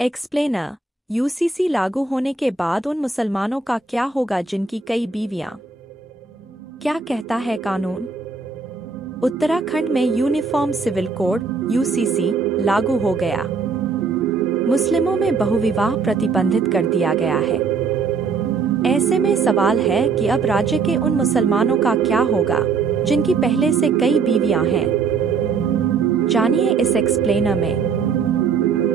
Explainer. UCC लागू होने के बाद उन मुसलमानों का क्या होगा जिनकी कई बीवियां। क्या कहता है कानून? उत्तराखंड में यूनिफॉर्म सिविल कोड यूसीसी लागू हो गया। मुस्लिमों में बहुविवाह प्रतिबंधित कर दिया गया है। ऐसे में सवाल है कि अब राज्य के उन मुसलमानों का क्या होगा जिनकी पहले से कई बीवियां हैं। जानिए इस एक्सप्लेनर में।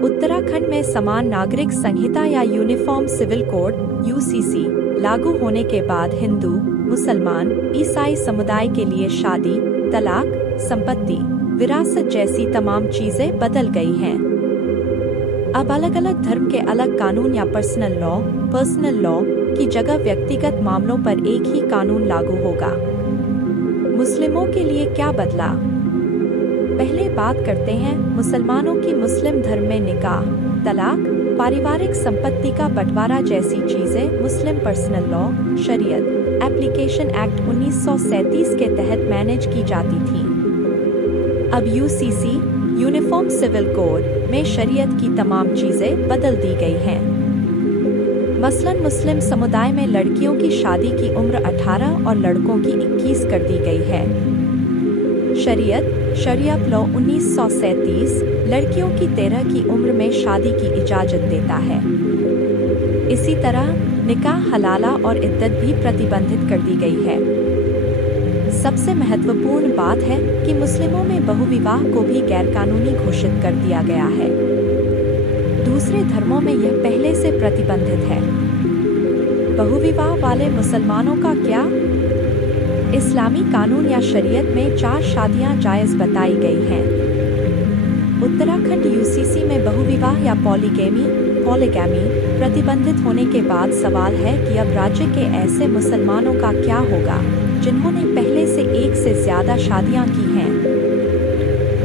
उत्तराखंड में समान नागरिक संहिता या यूनिफॉर्म सिविल कोड यूसीसी लागू होने के बाद हिंदू, मुसलमान, ईसाई समुदाय के लिए शादी, तलाक, संपत्ति, विरासत जैसी तमाम चीजें बदल गई हैं। अब अलग अलग धर्म के अलग कानून या पर्सनल लॉ की जगह व्यक्तिगत मामलों पर एक ही कानून लागू होगा। मुस्लिमों के लिए क्या बदला? पहले बात करते हैं मुसलमानों की। मुस्लिम धर्म में निकाह, तलाक, पारिवारिक संपत्ति का बंटवारा जैसी चीजें मुस्लिम पर्सनल लॉ शरीयत एप्लीकेशन एक्ट 1937 के तहत मैनेज की जाती थी। अब यूसीसी यूनिफॉर्म सिविल कोड में शरीयत की तमाम चीजें बदल दी गई हैं। मसलन मुस्लिम समुदाय में लड़कियों की शादी की उम्र 18 और लड़कों की 21 कर दी गई है। शरीयत लॉ 1937 लड़कियों की 13 की उम्र में शादी की इजाजत देता है। इसी तरह निकाह, हलाला और इद्दत भी प्रतिबंधित कर दी गई है। सबसे महत्वपूर्ण बात है कि मुस्लिमों में बहुविवाह को भी गैरकानूनी घोषित कर दिया गया है। दूसरे धर्मों में यह पहले से प्रतिबंधित है। बहुविवाह वाले मुसलमानों का क्या? इस्लामी कानून या शरीयत में 4 शादियां जायज बताई गई हैं। उत्तराखंड यूसीसी में बहुविवाह या पॉलीगैमी प्रतिबंधित होने के बाद सवाल है कि अब राज्य के ऐसे मुसलमानों का क्या होगा जिन्होंने पहले से एक से ज्यादा शादियां की हैं।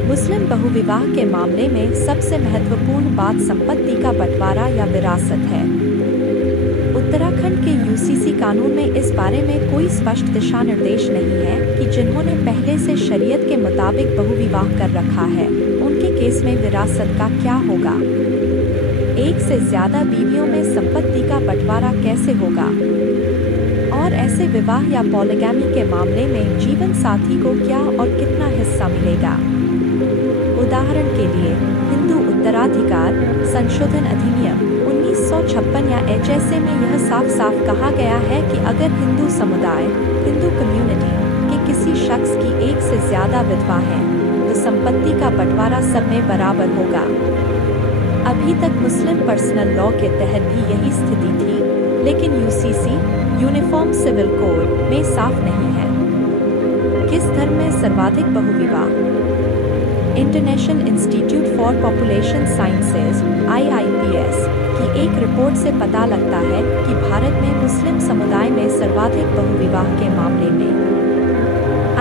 मुस्लिम बहुविवाह के मामले में सबसे महत्वपूर्ण बात संपत्ति का बंटवारा या विरासत है। उत्तराखंड के यूसीसी कानून में इस बारे में कोई स्पष्ट दिशा निर्देश नहीं है कि जिन्होंने पहले से शरीयत के मुताबिक बहुविवाह कर रखा है उनके केस में विरासत का क्या होगा। एक से ज्यादा बीवियों में संपत्ति का बंटवारा कैसे होगा? और ऐसे विवाह या पॉलीगैमी के मामले में जीवन साथी को क्या और कितना हिस्सा मिलेगा? उदाहरण के लिए हिंदू उत्तराधिकार संशोधन अधिनियम 1956 या HSA में यह साफ साफ कहा गया है कि अगर हिंदू समुदाय कम्युनिटी के किसी शख्स की एक से ज्यादा विधवा है तो संपत्ति का बंटवारा सब में बराबर होगा। अभी तक मुस्लिम पर्सनल लॉ के तहत भी यही स्थिति थी, लेकिन यूसीसी यूनिफॉर्म सिविल कोड में साफ नहीं है। किस धर्म में सर्वाधिक बहुविवाह? International Institute for Population Sciences IIPS की एक रिपोर्ट से पता लगता है कि भारत में मुस्लिम समुदाय में सर्वाधिक बहुविवाह के मामले में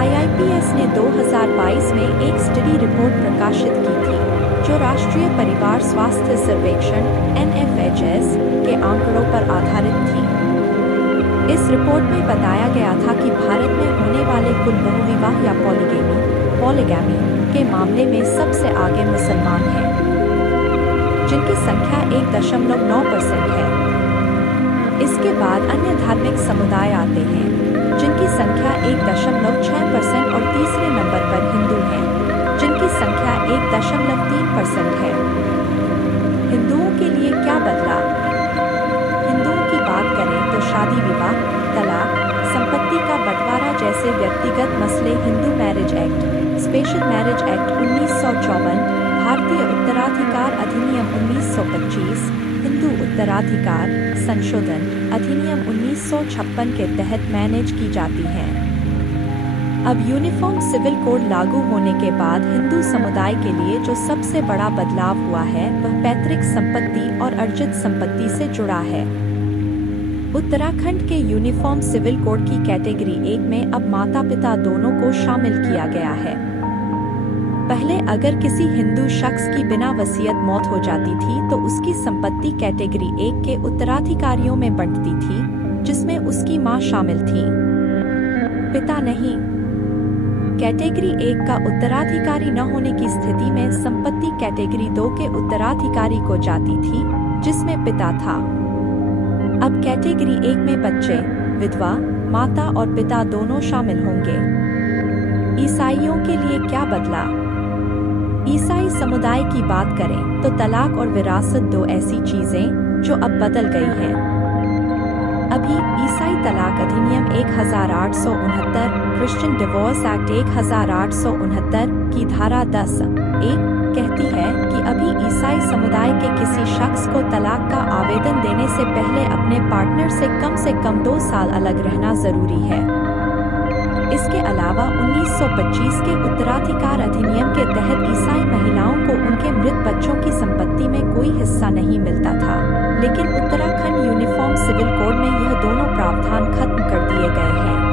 IIPS ने 2022 में एक स्टडी रिपोर्ट प्रकाशित की थी जो राष्ट्रीय परिवार स्वास्थ्य सर्वेक्षण NFHS के आंकड़ों पर आधारित थी। इस रिपोर्ट में बताया गया था कि भारत में होने वाले कुल बहुविवाह या पॉलीगैमी के मामले में सबसे आगे मुसलमान हैं, जिनकी संख्या 1.9% है। इसके बाद अन्य धार्मिक समुदाय आते हैं जिनकी संख्या 1.6% और तीसरे नंबर पर हिंदू हैं जिनकी संख्या 1.3% है। हिंदुओं के लिए क्या बदला? हिंदुओं की बात करें तो शादी, विवाह, तलाक, संपत्ति का बंटवारा जैसे व्यक्तिगत मसले Hindu marriage act, special marriage act 1954, भारतीय उत्तराधिकार अधिनियम 1925, हिंदू उत्तराधिकार संशोधन अधिनियम 1956 के तहत मैनेज की जाती हैं। अब यूनिफॉर्म सिविल कोड लागू होने के बाद हिंदू समुदाय के लिए जो सबसे बड़ा बदलाव हुआ है वह पैतृक संपत्ति और अर्जित संपत्ति से जुड़ा है। उत्तराखंड के यूनिफॉर्म सिविल कोड की कैटेगरी 1 में अब माता पिता दोनों को शामिल किया गया है। पहले अगर किसी हिंदू शख्स की बिना वसीयत मौत हो जाती थी तो उसकी संपत्ति कैटेगरी 1 के उत्तराधिकारियों में बंटती थी, जिसमें उसकी मां शामिल थी, पिता नहीं। कैटेगरी 1 का उत्तराधिकारी न होने की स्थिति में संपत्ति कैटेगरी 2 के उत्तराधिकारी को जाती थी, जिसमें पिता था। अब कैटेगरी 1 में बच्चे, विधवा, माता और पिता दोनों शामिल होंगे। ईसाइयों के लिए क्या बदला? ईसाई समुदाय की बात करें तो तलाक और विरासत दो ऐसी चीजें जो अब बदल गई हैं। अभी ईसाई तलाक अधिनियम 1869, क्रिश्चियन डिवोर्स एक्ट 1869 की धारा 10(1) कहती है कि अभी ईसाई समुदाय के किसी शख्स को तलाक का आवेदन देने से पहले अपने पार्टनर से कम 2 साल अलग रहना जरूरी है। इसके अलावा 1925 के उत्तराधिकार अधिनियम के तहत ईसाई महिलाओं को उनके मृत बच्चों की संपत्ति में कोई हिस्सा नहीं मिलता था, लेकिन उत्तराखंड यूनिफॉर्म सिविल कोड में यह दोनों प्रावधान खत्म कर दिए गए हैं।